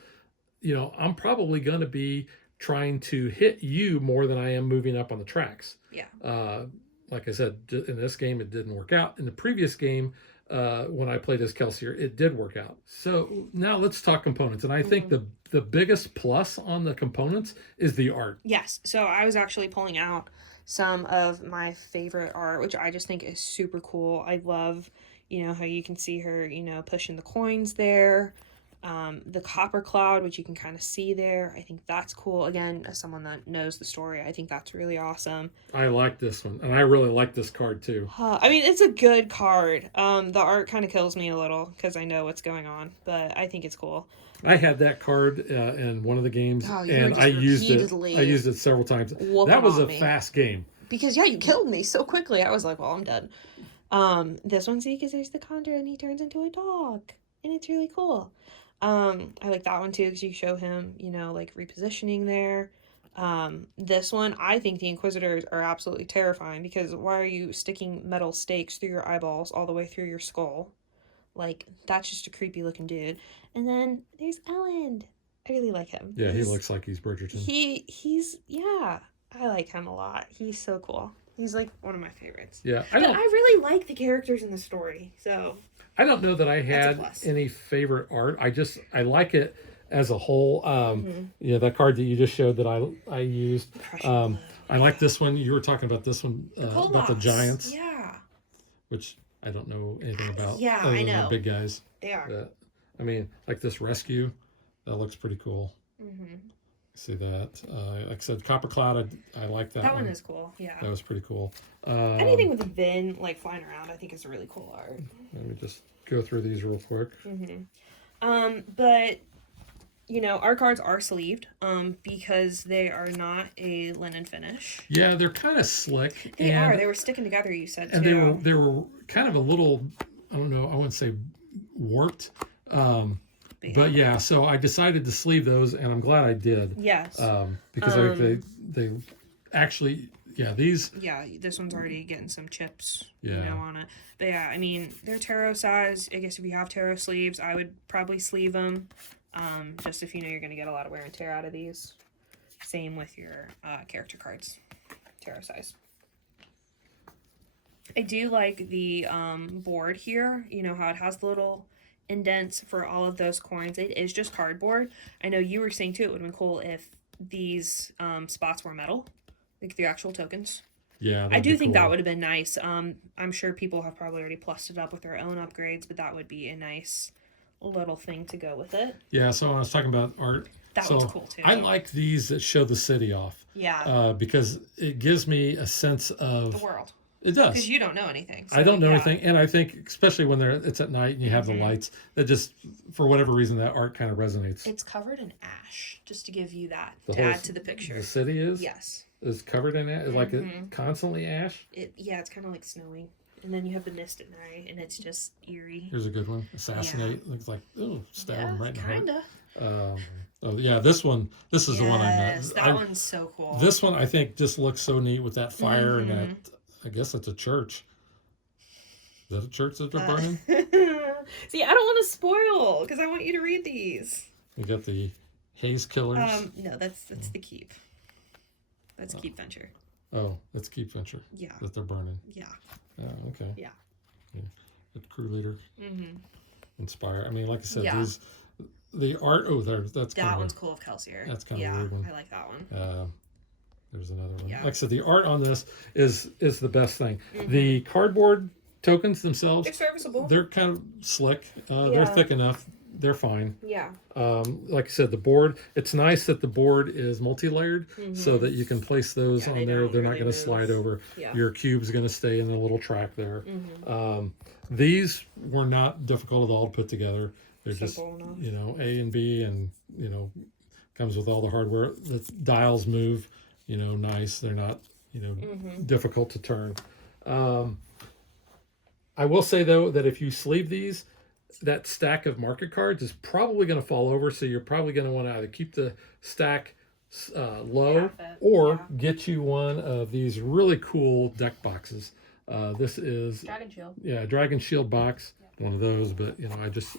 you know, I'm probably going to be trying to hit you more than I am moving up on the tracks. Yeah. Like I said, in this game, it didn't work out. In the previous game, when I played as Kelsier, it did work out. So now let's talk components. And I think the biggest plus on the components is the art. Yes. So I was actually pulling out some of my favorite art, which I just think is super cool. I love, you know, how you can see her, you know, pushing the coins there. The copper cloud, which you can kind of see there. I think that's cool. Again, as someone that knows the story, I think that's really awesome. I like this one, and I really like this card too. I mean, it's a good card. The art kind of kills me a little because I know what's going on, but I think it's cool. I had that card in one of the games, and I used it. I used it several times. That was a fast game. Because yeah, you killed me so quickly. I was like, well, I'm done. This one, see, because there's the Conjure, and he turns into a dog, and it's really cool. I like that one too because you show him, you know, like repositioning there. This one, I think the Inquisitors are absolutely terrifying because why are you sticking metal stakes through your eyeballs all the way through your skull? Like, that's just a creepy looking dude. And then there's Elend. I really like him. Yeah, he looks like he's Bridgerton. Yeah, I like him a lot. He's so cool. He's like one of my favorites. Yeah, I really like the characters in the story, so... I don't know that I had any favorite art. I like it as a whole. Yeah, that card that you just showed that I used. I like this one. You were talking about this one about the giants. Yeah. Which I don't know anything about. Yeah, I know. Big guys. They are. I mean, like this rescue, that looks pretty cool. See that? Like I said, Copper Cloud. I like that. That one is cool. Yeah. That was pretty cool. Anything with a Vin like flying around, I think is a really cool art. Let me just go through these real quick. But you know, our cards are sleeved because they are not a linen finish. Yeah, they're kind of slick. They are. They were sticking together, you said, and too. they were kind of a little, I don't know, I wouldn't say warped. But yeah, so I decided to sleeve those, and I'm glad I did. Yes. Because I think they actually, yeah, these. Yeah, this one's already getting some chips, you know, on it. But yeah, I mean, they're tarot size. I guess if you have tarot sleeves, I would probably sleeve them. Just if you know you're going to get a lot of wear and tear out of these. Same with your character cards, tarot size. I do like the board here. You know how it has the little indents for all of those coins. It is just cardboard. I know you were saying too it would have been cool if these spots were metal, like the actual tokens. Yeah, I do think that would have been nice. I'm sure people have probably already plussed it up with their own upgrades, but that would be a nice little thing to go with it. Yeah, so I was talking about art. That one's cool too. I like these that show the city off. Yeah. Because it gives me a sense of the world. It does. Because you don't know anything. So, I don't know anything, and I think especially when it's at night and you have the lights, that just for whatever reason that art kind of resonates. It's covered in ash, just to give you that add to the picture. The city is is covered in ash. Is like constantly ash. It's kind of like snowing, and then you have the mist at night, and it's just eerie. Here's a good one. Assassinate. Looks like stab him right in the heart. Kinda. Oh yeah, this one. This is the one I meant. That one's so cool. This one I think just looks so neat with that fire and that. I guess it's a church. Is that a church that they're burning? See, I don't want to spoil because I want you to read these. We got the Haze Killers. No, that's the Keep. That's Keep Venture. Oh, that's Keep Venture. Yeah. That they're burning. Yeah. Oh, okay. Yeah. The crew leader. Inspire. I mean, like I said, these the art. Oh, that's that one's cool of Kelsier. That's kind of a weird one. I like that one. There's another one. Yeah. Like I said, the art on this is the best thing. The cardboard tokens themselves, they're serviceable. They're kind of slick. They're thick enough. They're fine. Yeah. Like I said, the board, it's nice that the board is multi-layered so that you can place those on there. They're not going to slide over. Yeah. Your cube's going to stay in the little track there. These were not difficult at all to put together. They're simple enough. A and B, and comes with all the hardware. The dials move, nice. They're not, difficult to turn. I will say though that if you sleeve these, that stack of market cards is probably going to fall over. So you're probably going to want to either keep the stack low or get you one of these really cool deck boxes. This is Dragon Shield. Yeah, Dragon Shield box. One of those, but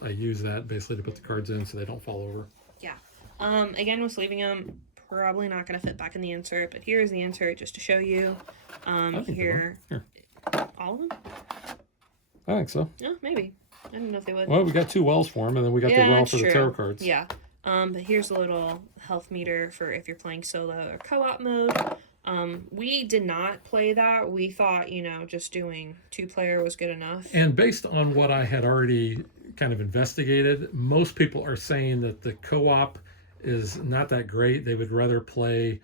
I use that basically to put the cards in so they don't fall over. Yeah. Again, with sleeving them, probably not going to fit back in the insert, but here's the insert just to show you. Here. All of them? I think so. Yeah, maybe. I don't know if they would. Well, we got 2 wells for them, and then we got the well for the tarot cards. Yeah. But here's a little health meter for if you're playing solo or co-op mode. We did not play that. We thought, just doing 2-player was good enough. And based on what I had already kind of investigated, most people are saying that the co-op is not that great. They would rather play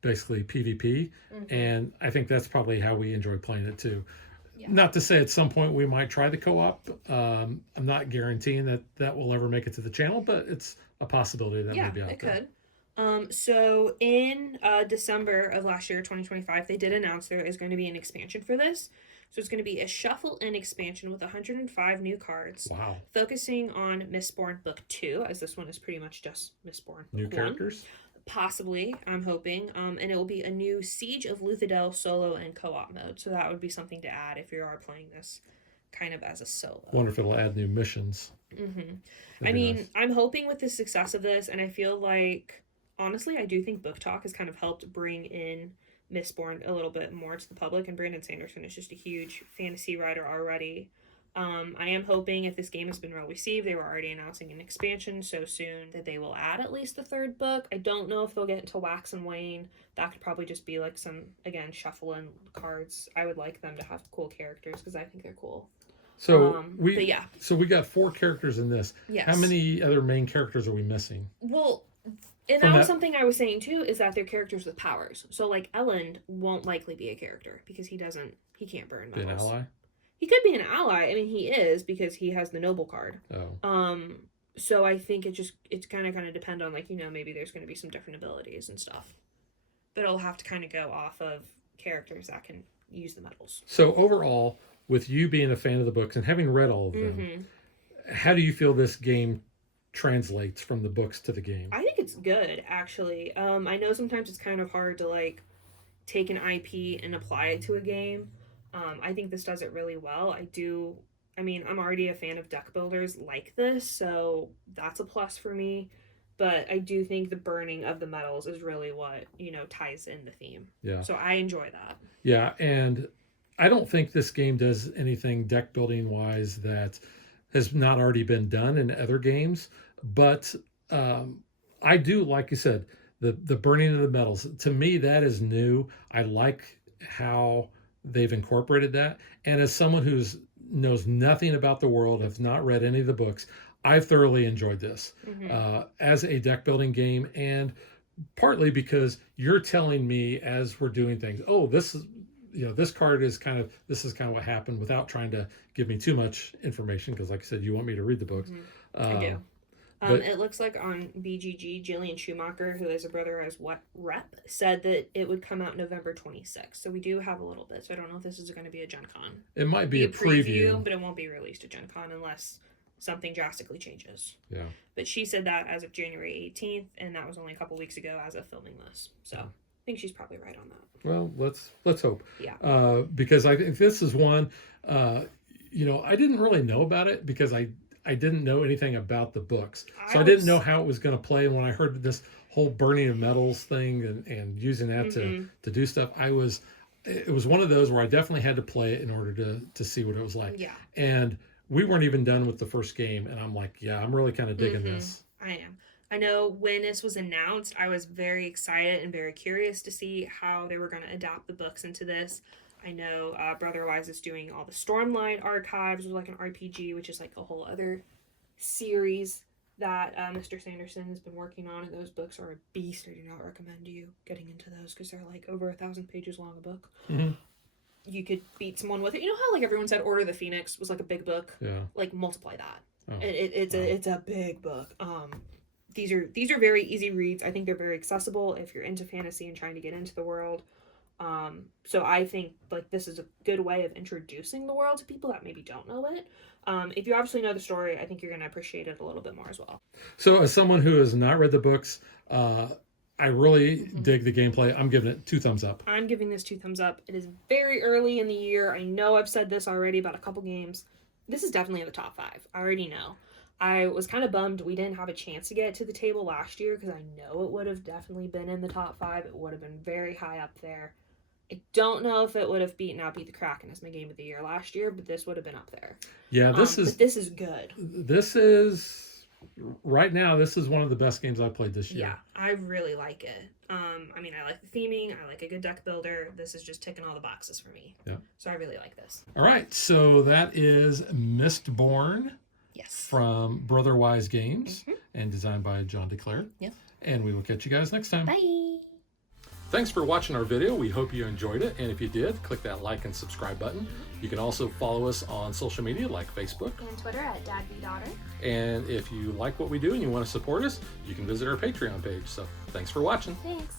basically PvP. And I think that's probably how we enjoy playing it too. Yeah. Not to say at some point we might try the co-op. I'm not guaranteeing that will ever make it to the channel, but it's a possibility that may be out there. Yeah, it could. So in December of last year, 2025, they did announce there is going to be an expansion for this. So it's going to be a shuffle-in expansion with 105 new cards. Wow. Focusing on Mistborn Book 2, as this one is pretty much just Mistborn. New characters? Possibly, I'm hoping. And it will be a new Siege of Luthadel solo and co-op mode. So that would be something to add if you are playing this kind of as a solo. Wonder if it'll add new missions. I mean, nice. I'm hoping with the success of this, and I feel like, honestly, I do think Book Talk has kind of helped bring in Mistborn a little bit more to the public, and Brandon Sanderson is just a huge fantasy writer already. I am hoping if this game has been well received, they were already announcing an expansion so soon that they will add at least the 3rd book. I don't know if they'll get into Wax and Wane. That could probably just be like some, again, shuffle-in cards. I would like them to have cool characters because I think they're cool. So we got 4 characters in this. Yes. How many other main characters are we missing? Well, and that was something I was saying too, is that they're characters with powers. So like Elend won't likely be a character because he can't burn metals. Be an ally? He could be an ally. I mean, he is because he has the noble card. Oh. So I think it's kind of depend on maybe there's going to be some different abilities and stuff. But it'll have to kind of go off of characters that can use the metals. So overall, with you being a fan of the books and having read all of them, how do you feel this game translates from the books to the game? I think it's good, actually. I know sometimes it's kind of hard to take an IP and apply it to a game. I think this does it really well. I'm already a fan of deck builders like this, so that's a plus for me. But I do think the burning of the metals is really what, ties in the theme. Yeah. So I enjoy that. Yeah, and I don't think this game does anything deck building wise that has not already been done in other games. But I do, like you said, the burning of the metals. To me, that is new. I like how they've incorporated that. And as someone who knows nothing about the world, has not read any of the books, I thoroughly enjoyed this as a deck building game, and partly because you're telling me as we're doing things, oh, this is, this card is this is kind of what happened without trying to give me too much information, because like I said, you want me to read the books. I do. But it looks like on BGG, Jillian Schumacher, who is a Brother as what rep, said that it would come out November 26th. So we do have a little bit. So I don't know if this is going to be a Gen Con. It might be a preview, but it won't be released at Gen Con unless something drastically changes. Yeah. But she said that as of January 18th, and that was only a couple weeks ago as of filming this. So I think she's probably right on that. Well, let's hope. Yeah. Because I think this is one, I didn't really know about it because I didn't know anything about the books. So I didn't know how it was going to play. And when I heard this whole burning of metals thing and using that to do stuff, it was one of those where I definitely had to play it in order to see what it was like. Yeah. And we weren't even done with the first game. And I'm like, yeah, I'm really kind of digging this. I am. I know when this was announced, I was very excited and very curious to see how they were going to adapt the books into this. I know Brotherwise is doing all the Stormlight archives, like an RPG, which is like a whole other series that Mr. Sanderson has been working on, and those books are a beast. I do not recommend you getting into those because they're like over 1,000 pages long a book. Mm-hmm. You could beat someone with it. You know how like everyone said Order of the Phoenix was like a big book? Yeah. Like multiply that. Oh. It's a big book. These are very easy reads. I think they're very accessible if you're into fantasy and trying to get into the world. So I think like this is a good way of introducing the world to people that maybe don't know it. If you obviously know the story, I think you're going to appreciate it a little bit more as well. So as someone who has not read the books, I really dig the gameplay. I'm giving it 2 thumbs up. I'm giving this 2 thumbs up. It is very early in the year. I know I've said this already about a couple games. This is definitely in the top 5. I already know. I was kind of bummed we didn't have a chance to get to the table last year because I know it would have definitely been in the top 5. It would have been very high up there. I don't know if it would have beat the Kraken as my game of the year last year, but this would have been up there. Yeah, this is good. This is right now. This is one of the best games I've played this year. Yeah, I really like it. I like the theming. I like a good deck builder. This is just ticking all the boxes for me. Yeah. So I really like this. All right, so that is Mistborn. Yes. From Brotherwise Games and designed by John DeClaire. Yeah. And we will catch you guys next time. Bye. Thanks for watching our video. We hope you enjoyed it. And if you did, click that like and subscribe button. You can also follow us on social media like Facebook and Twitter at DadBeDaughter. And if you like what we do and you want to support us, you can visit our Patreon page. So thanks for watching. Thanks.